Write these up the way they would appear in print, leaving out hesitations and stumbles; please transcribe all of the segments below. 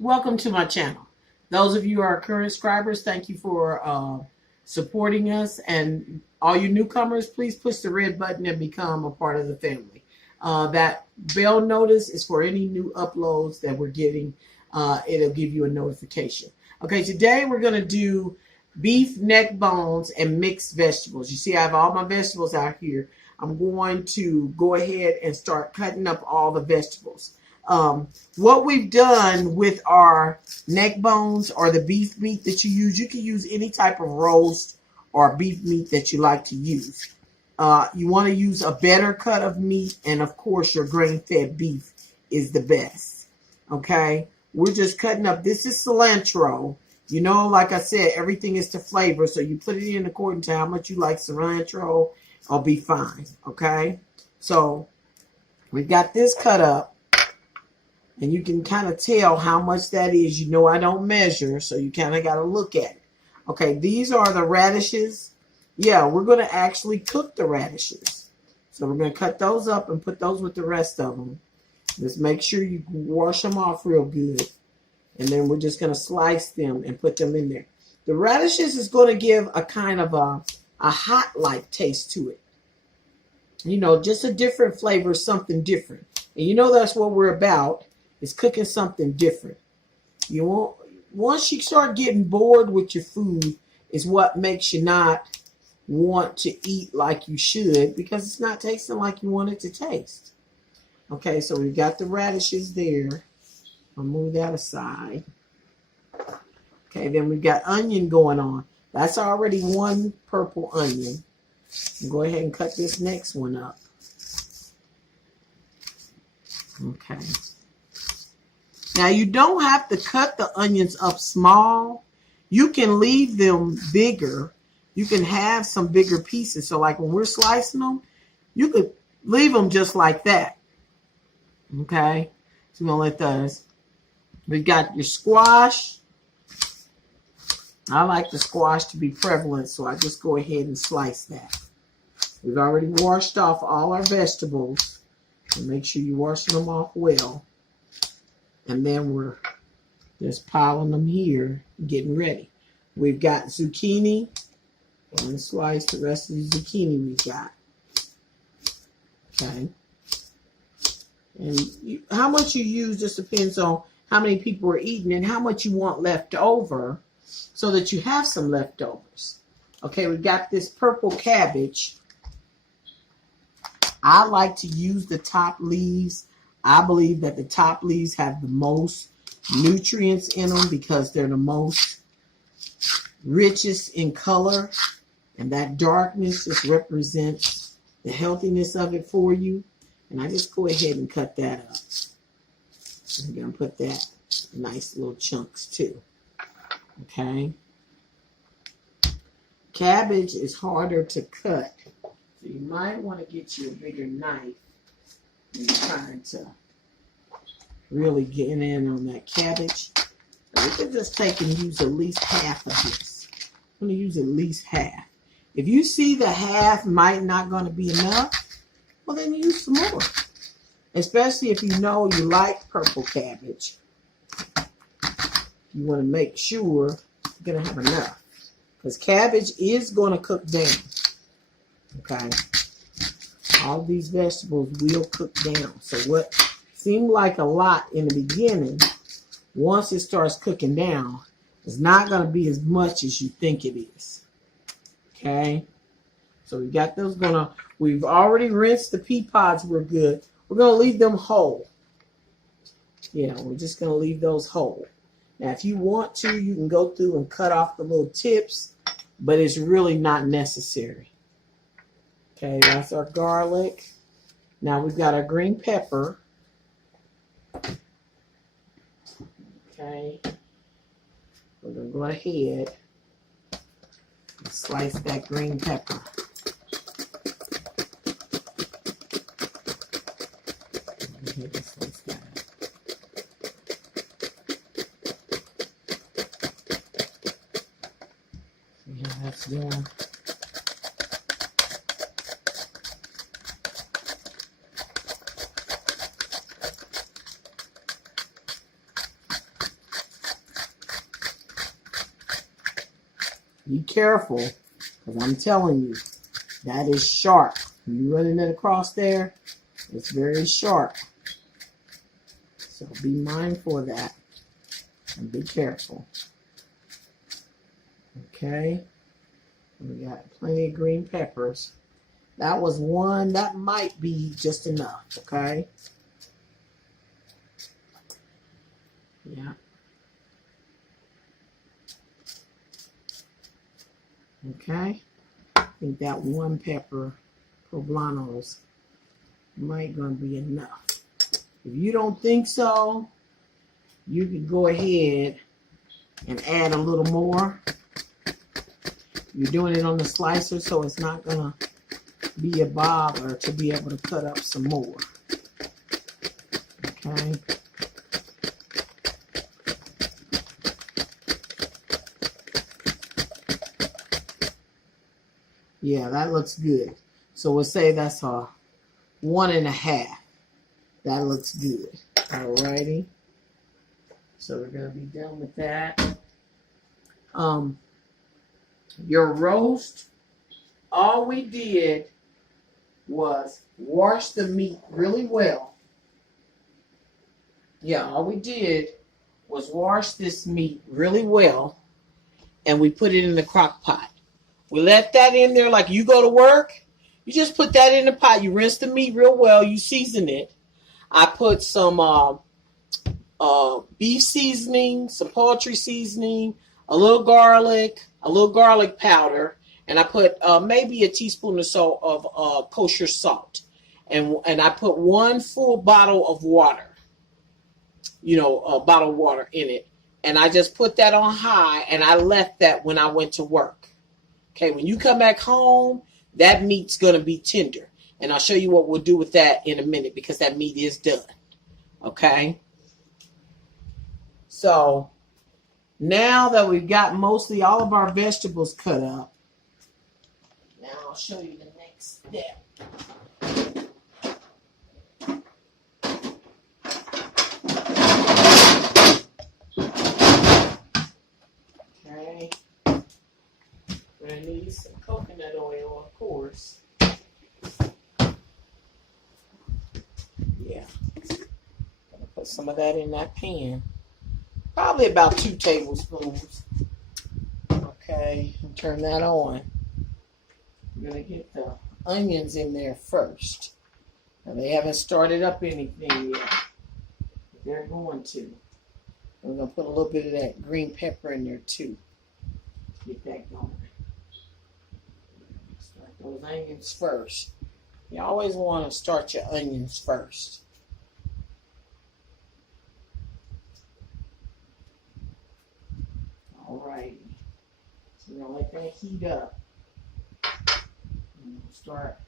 Welcome to my channel. Those of you who are current subscribers, thank you for supporting us. And all you newcomers, please push the red button and become a part of the family. That bell notice is for any new uploads that we're getting. It'll give you a notification. Okay, today we're going to do beef neck bones and mixed vegetables. You see, I have all my vegetables out here. I'm going to go ahead and start cutting up all the vegetables. What we've done with our neck bones or the beef meat that you can use any type of roast or beef meat that you like to use. You want to use a better cut of meat, and of course your grain-fed beef is the best. Okay, we're just cutting up. This is cilantro. You know, like I said, everything is to flavor, so you put it in according to how much you like cilantro. I'll be fine. Okay, so we've got this cut up. And you can kind of tell how much that is. You know, I don't measure, so you kind of got to look at it. Okay, these are the radishes. Yeah, we're going to actually cook the radishes. So we're going to cut those up and put those with the rest of them. Just make sure you wash them off real good. And then we're just going to slice them and put them in there. The radishes is going to give a kind of a hot-like taste to it. You know, just a different flavor, something different. And you know that's what we're about. Is cooking something different. You won't, once you start getting bored with your food is what makes you not want to eat like you should, because it's not tasting like you want it to taste. Okay, so we've got the radishes there. I'll move that aside. Okay, then we've got onion going on. That's already one purple onion. I'll go ahead and cut this next one up. Okay. Now, you don't have to cut the onions up small. You can leave them bigger. You can have some bigger pieces. So, like when we're slicing them, you could leave them just like that. Okay? So, we're going to let those. We've got your squash. I like the squash to be prevalent, so I just go ahead and slice that. We've already washed off all our vegetables. And make sure you're washing them off well. And then we're just piling them here, getting ready. We've got zucchini. I'm going to slice the rest of the zucchini we've got. Okay. And how much you use just depends on how many people are eating and how much you want left over so that you have some leftovers. Okay, we've got this purple cabbage. I like to use the top leaves. I believe that the top leaves have the most nutrients in them because they're the most richest in color. And that darkness just represents the healthiness of it for you. And I just go ahead and cut that up. I'm going to put that in nice little chunks too. Okay. Cabbage is harder to cut. So you might want to get you a bigger knife. You're trying to really get in on that cabbage. We can just take and use at least half of this. I'm going to use at least half. If you see the half might not going to be enough, well then use some more. Especially if you know you like purple cabbage. You want to make sure you're going to have enough. Because cabbage is going to cook down. Okay. All these vegetables will cook down. So what seemed like a lot in the beginning, once it starts cooking down, it's not going to be as much as you think it is. Okay? So we got those we've already rinsed the pea pods. We're good. We're going to leave them whole. Yeah, we're just going to leave those whole. Now, if you want to, you can go through and cut off the little tips, but it's really not necessary. Okay, that's our garlic. Now we've got our green pepper. Okay, we're going to go ahead and slice that green pepper. Go ahead and slice that up. See how that's doing? Be careful, because I'm telling you, that is sharp. You running it across there, it's very sharp. So be mindful of that and be careful. Okay, we got plenty of green peppers. That was one, that might be just enough, okay? Yeah. Okay, I think that one pepper poblanos might gonna be enough. If you don't think so, you can go ahead and add a little more. You're doing it on the slicer, so it's not gonna be a bother to be able to cut up some more. Okay. Yeah, that looks good. So we'll say that's a 1.5. That looks good. Alrighty. So we're gonna be done with that. Your roast, all we did was wash the meat really well. Yeah, all we did was wash this meat really well, and we put it in the crock pot. We let that in there like you go to work. You just put that in the pot. You rinse the meat real well. You season it. I put some beef seasoning, some poultry seasoning, a little garlic powder, and I put maybe a teaspoon or so of kosher salt. And I put 1 full bottle of water, a bottle of water in it. And I just put that on high, and I left that when I went to work. Okay, when you come back home, that meat's going to be tender. And I'll show you what we'll do with that in a minute because that meat is done. Okay? So, now that we've got mostly all of our vegetables cut up, now I'll show you the next step. Okay. We're going to need some coconut oil, of course. Yeah. Gonna put some of that in that pan. Probably about 2 tablespoons. Okay, and turn that on. We're gonna get the onions in there first. Now they haven't started up anything yet. But they're going to. We're gonna put a little bit of that green pepper in there too. Get that going. Start those onions first. You always want to start your onions first. Alright. So we're gonna let that heat up. And we'll start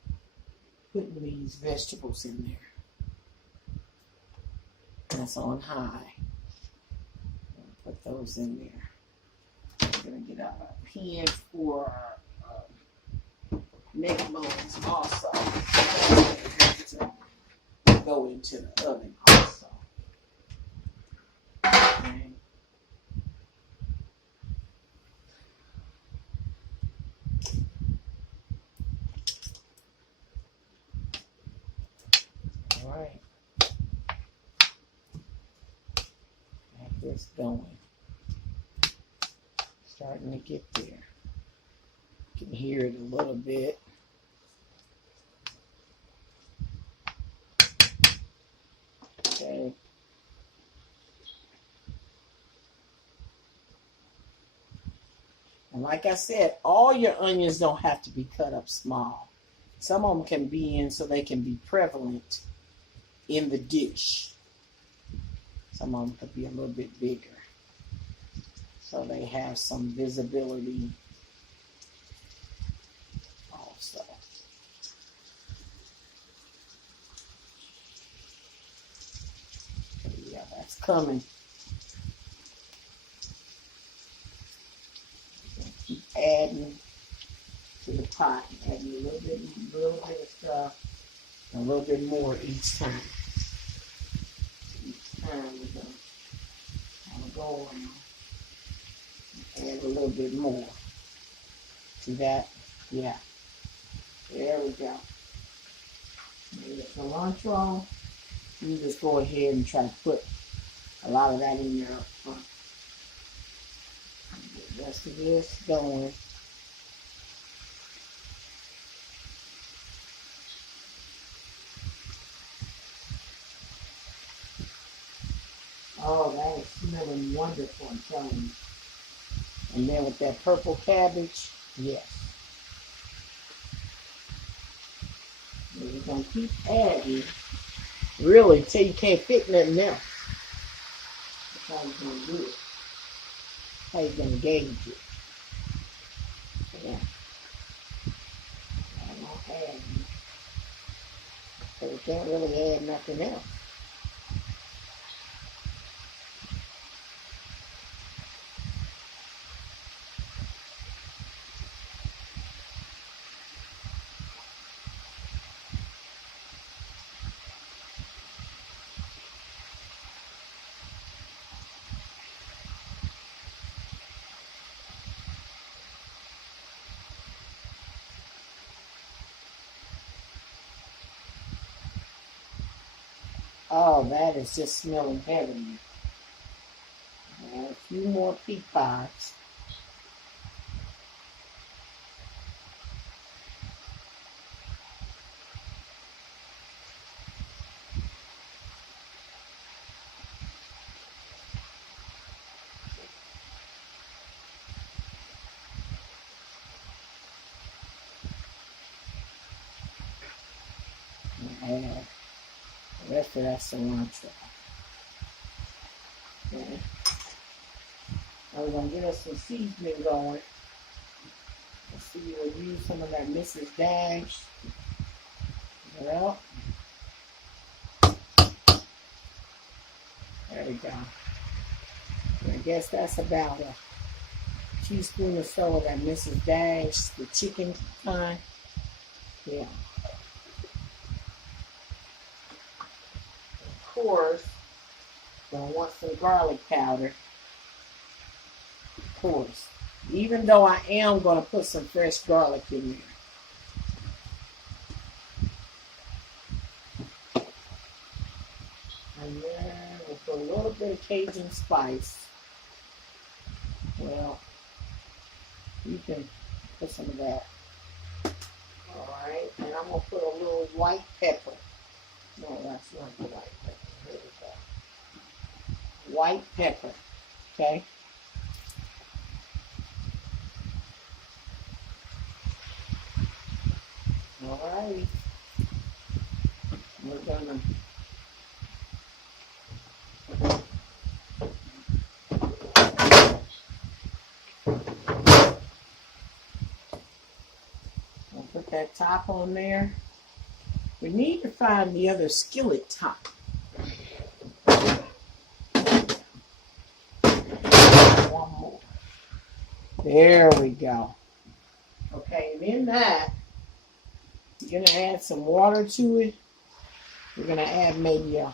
putting these vegetables in there. That's on high. Put those in there. We're gonna get out a pan for our neck bones also. To go into the oven also. Okay. All right. Have this going. Starting to get there. You can hear it a little bit. Okay. And like I said, all your onions don't have to be cut up small. Some of them can be in so they can be prevalent in the dish. Some of them could be a little bit bigger, so they have some visibility also. Yeah, that's coming. Keep adding to the pot, adding a little bit of stuff, and a little bit more each time. Each time we're going to go around and add a little bit more. See that? Yeah. There we go. And the cilantro. You just go ahead and try to put a lot of that in there up front. Get the rest of this going. Oh, that is smelling wonderful, I'm telling you. And then with that purple cabbage, yes. And we're going to keep adding, really, till you can't fit nothing else. That's how you're going to do it. How you're going to gauge it. Yeah. I'm going to add. So we can't really add nothing else. Oh, that is just smelling heavenly. Add a few more pea pods. And add the rest of that cilantro. Okay. Now we're going to get us some seasoning going. Let's see, we'll use some of that Mrs. Dash. Well, there we go. And I guess that's about a teaspoon or so of that Mrs. Dash, the chicken kind. Yeah. Of course, gonna want some garlic powder. Of course. Even though I am gonna put some fresh garlic in there. And then we'll put a little bit of Cajun spice. Well, you can put some of that. Alright, and I'm going to put a little white pepper. No, that's not the white pepper. Here we go. White pepper. Okay? Alright. We're going to put that top on there. We need to find the other skillet top. One more. There we go. Okay, and in that, you're going to add some water to it. We're going to add maybe a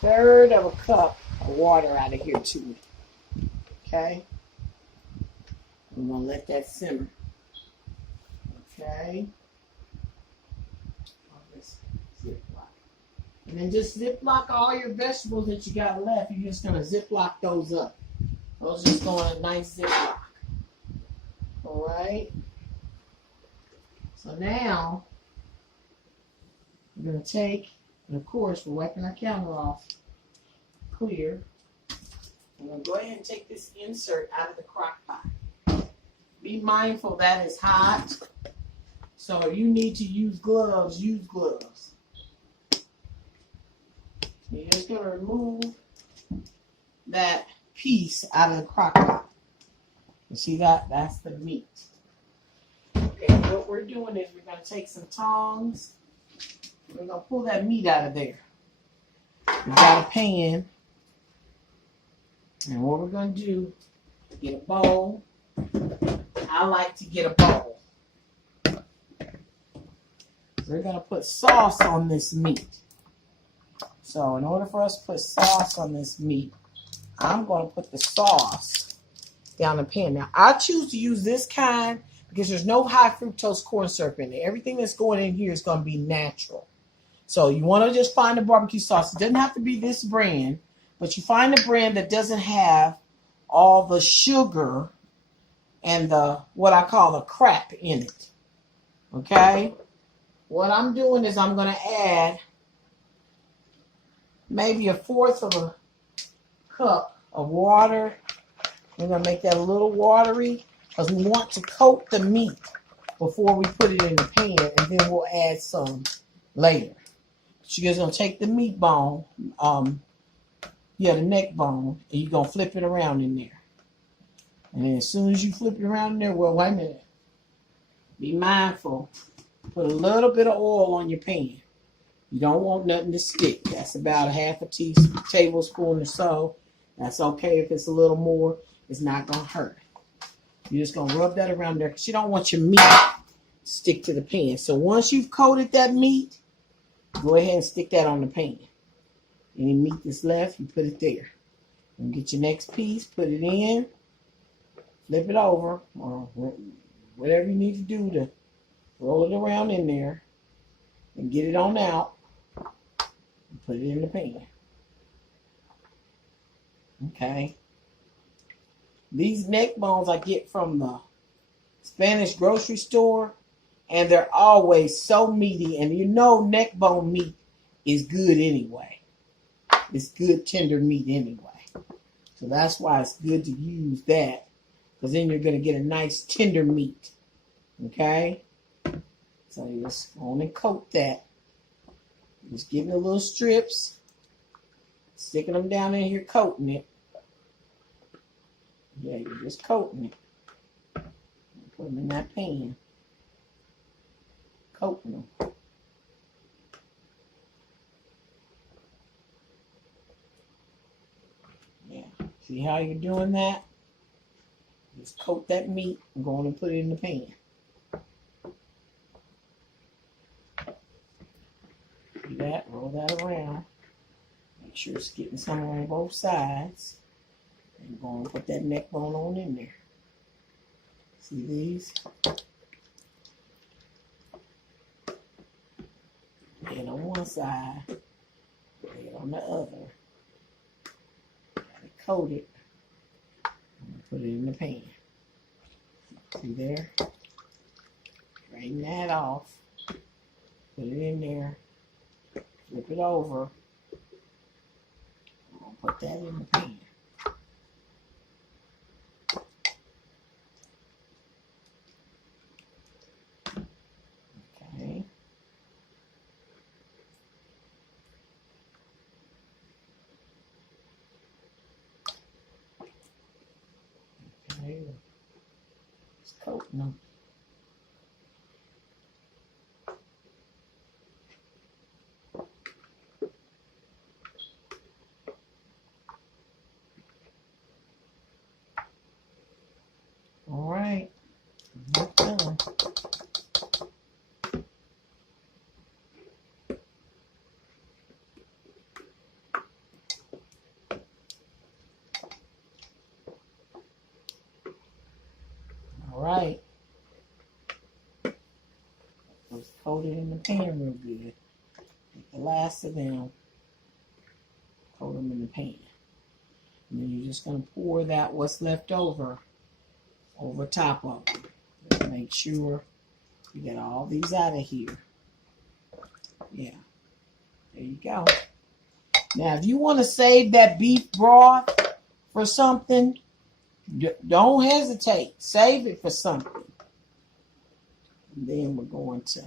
third of a cup of water out of here to it. Okay? We're going to let that simmer. Okay? And then just ziplock all your vegetables that you got left. You're just going to ziplock those up. Those just go in a nice ziplock. Alright? So now, we're going to take, and of course, we're wiping our counter off clear. I'm going to go ahead and take this insert out of the crock pot. Be mindful that it's hot. So if you need to use gloves, use gloves. You're just going to remove that piece out of the crock pot. You see that? That's the meat. Okay, what we're doing is we're going to take some tongs. We're going to pull that meat out of there. We've got a pan. And what we're going to do, get a bowl. I like to get a bowl. We're going to put sauce on this meat. So in order for us to put sauce on this meat, I'm going to put the sauce down the pan. Now, I choose to use this kind because there's no high fructose corn syrup in it. Everything that's going in here is going to be natural. So you want to just find a barbecue sauce. It doesn't have to be this brand, but you find a brand that doesn't have all the sugar and the what I call the crap in it. Okay? What I'm doing is I'm going to add maybe 1/4 of a cup of water. We're going to make that a little watery because we want to coat the meat before we put it in the pan, and then we'll add some later. So you're just going to take the meat bone, the neck bone, and you're going to flip it around in there. And then as soon as you flip it around in there, well, wait a minute. Be mindful. Put a little bit of oil on your pan. You don't want nothing to stick. That's about 1/2 tablespoon or so. That's okay if it's a little more. It's not going to hurt. You're just going to rub that around there because you don't want your meat to stick to the pan. So once you've coated that meat, go ahead and stick that on the pan. Any meat that's left, you put it there. And get your next piece, put it in, flip it over, or whatever you need to do to roll it around in there and get it on out and put it in the pan. Okay. These neck bones I get from the Spanish grocery store, and they're always so meaty, and you know neck bone meat is good anyway. It's good tender meat anyway. So that's why it's good to use that, because then you're going to get a nice tender meat. Okay? So you just go on and coat that. Just giving it little strips, sticking them down in here, coating it. Yeah, you're just coating it. Put them in that pan. Coating them. Yeah. See how you're doing that? Just coat that meat and go on and put it in the pan. Do that, roll that around. Make sure it's getting some on both sides. And go and put that neck bone on in there. See these? Lay it on one side, lay it on the other. Gotta coat it. And put it in the pan. See there? Drain that off. Put it in there. Flip it over. I'm gonna put that in the pan. Okay. Okay. Just coating them. All right. That's done. All right. Let's coat it in the pan real good. Take the last of them, coat them in the pan. And then you're just going to pour that what's left over top of them. Just make sure you get all these out of here. Yeah. There you go. Now, if you want to save that beef broth for something, don't hesitate. Save it for something. And then we're going to,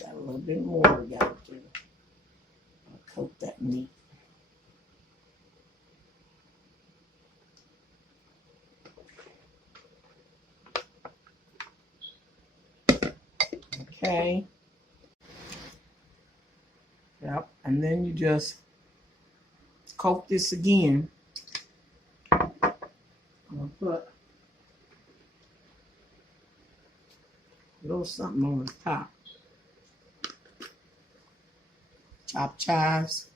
got a little bit more we got to do. I'll coat that meat. Okay. Yep. And then you just coat this again. I'm going to put a little something on the top. Chopped chives.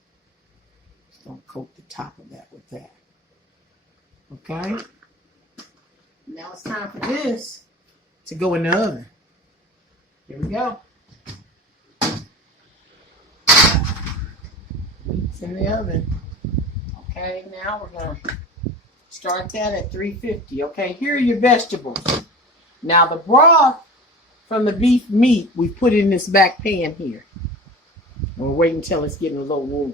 Just going to coat the top of that with that. Okay. Now it's time for this to go in the oven. Here we go. It's in the oven. Okay, now we're going to start that at 350. Okay, here are your vegetables. Now the broth from the beef meat we put in this back pan here. We're waiting until it's getting a little warm.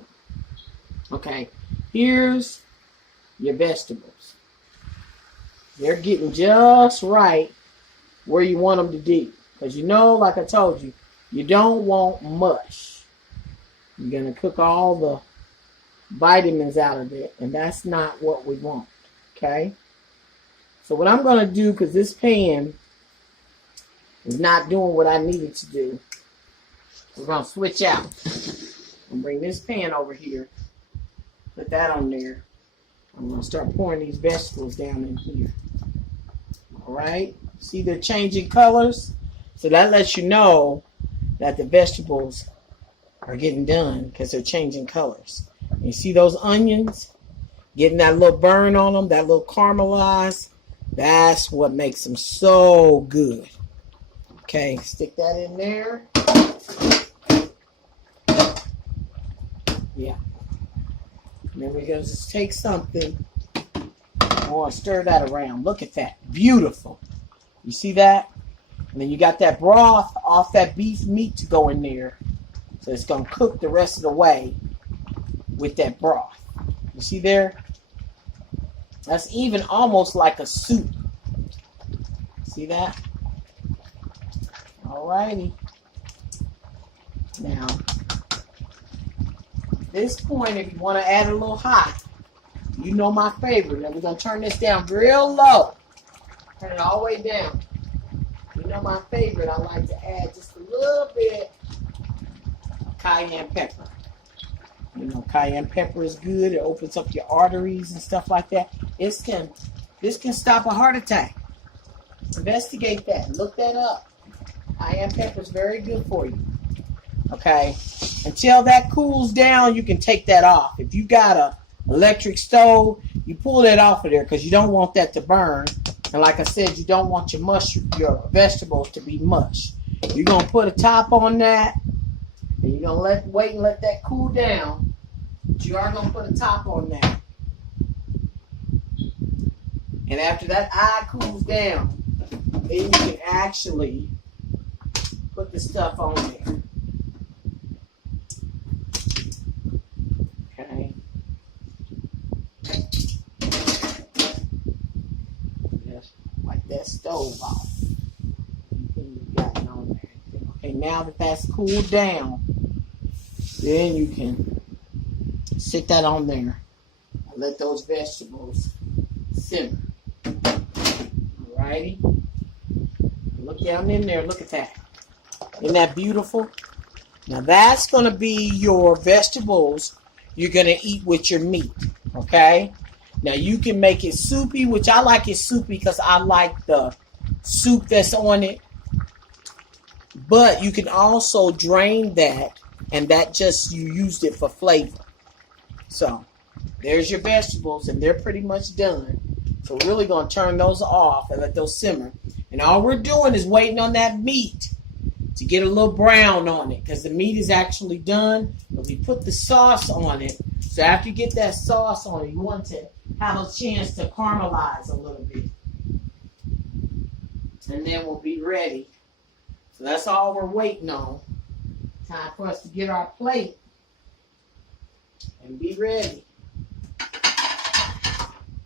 Okay, here's your vegetables. They're getting just right where you want them to be. Because you know, like I told you, you don't want mush. You're going to cook all the vitamins out of it, and that's not what we want. Okay? So what I'm going to do, because this pan is not doing what I needed to do, we're going to switch out. I'm going to bring this pan over here. Put that on there. I'm going to start pouring these vegetables down in here. All right? See they're changing colors? So that lets you know that the vegetables are getting done because they're changing colors. And you see those onions? Getting that little burn on them, that little caramelized. That's what makes them so good. Okay, stick that in there. Yeah. And then we're going to just take something. I want to stir that around. Look at that. Beautiful. You see that? And then you got that broth off that beef meat to go in there. So it's going to cook the rest of the way with that broth. You see there? That's even almost like a soup. See that? Alrighty. Now, at this point, if you want to add a little hot, you know my favorite. Now we're going to turn this down real low. Turn it all the way down. You know my favorite. I like to add just a little bit of cayenne pepper. You know, cayenne pepper is good. It opens up your arteries and stuff like that. This can stop a heart attack. Investigate that. Look that up. Cayenne pepper is very good for you. Okay. Until that cools down, you can take that off. If you got a electric stove, you pull that off of there because you don't want that to burn. And like I said, you don't want your vegetables to be mush. You're going to put a top on that. And you're going to wait and let that cool down. But you are going to put a top on that. And after that eye cools down, then you can actually put the stuff on there. Okay. Just wipe that stove off. Anything you got on there. Okay, now that that's cooled down, then you can sit that on there and let those vegetables simmer. Alrighty. Look down in there. Look at that. Isn't that beautiful? Now that's going to be your vegetables you're going to eat with your meat. Okay? Now you can make it soupy, which I like it soupy because I like the soup that's on it. But you can also drain that, and that just, you used it for flavor. So there's your vegetables, and they're pretty much done. So we're really going to turn those off and let those simmer. And all we're doing is waiting on that meat to get a little brown on it, because the meat is actually done. But we put the sauce on it. So after you get that sauce on it, you want to have a chance to caramelize a little bit. And then we'll be ready. So that's all we're waiting on. Time for us to get our plate and be ready.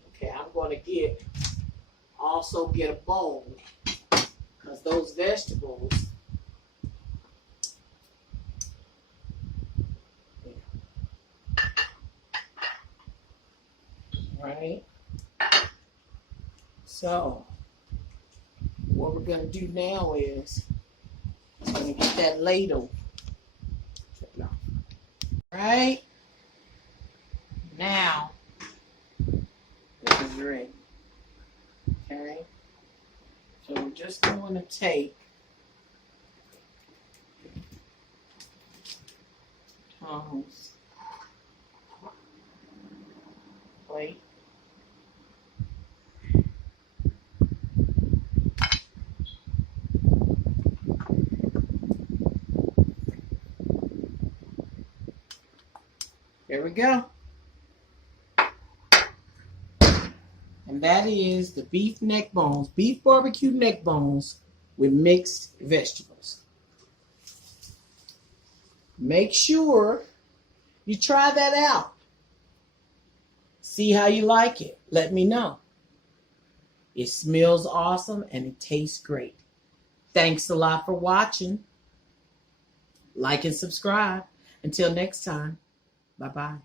Okay, I'm going to also get a bowl, because those vegetables, right? So what we're going to do now is I'm going to get that ladle. Right? Now, this is ready. Okay? So we're just going to take Tom's plate. There we go. And that is the beef neck bones, beef barbecue neck bones with mixed vegetables. Make sure you try that out. See how you like it. Let me know. It smells awesome and it tastes great. Thanks a lot for watching. Like and subscribe. Until next time, bye-bye.